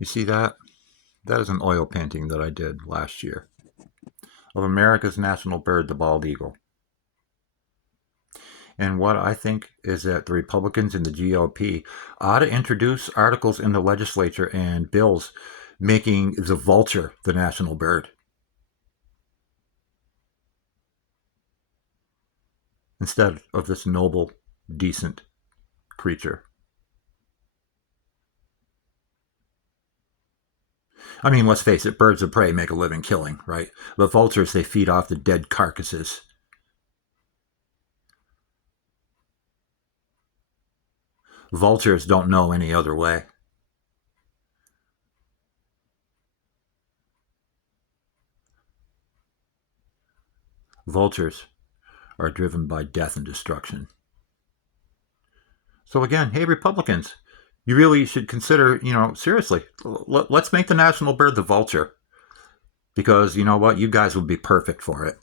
You see that? That is an oil painting that I did last year of America's national bird, the bald eagle. And what I think is that the Republicans in the GOP ought to introduce articles in the legislature and bills making the vulture the national bird instead of this noble, decent creature. I mean, let's face it, birds of prey make a living killing, right? But vultures, they feed off the dead carcasses. Vultures don't know any other way. Vultures are driven by death and destruction. So again, hey, Republicans, you really should consider, seriously, let's make the national bird the vulture. Because you know what? You guys would be perfect for it.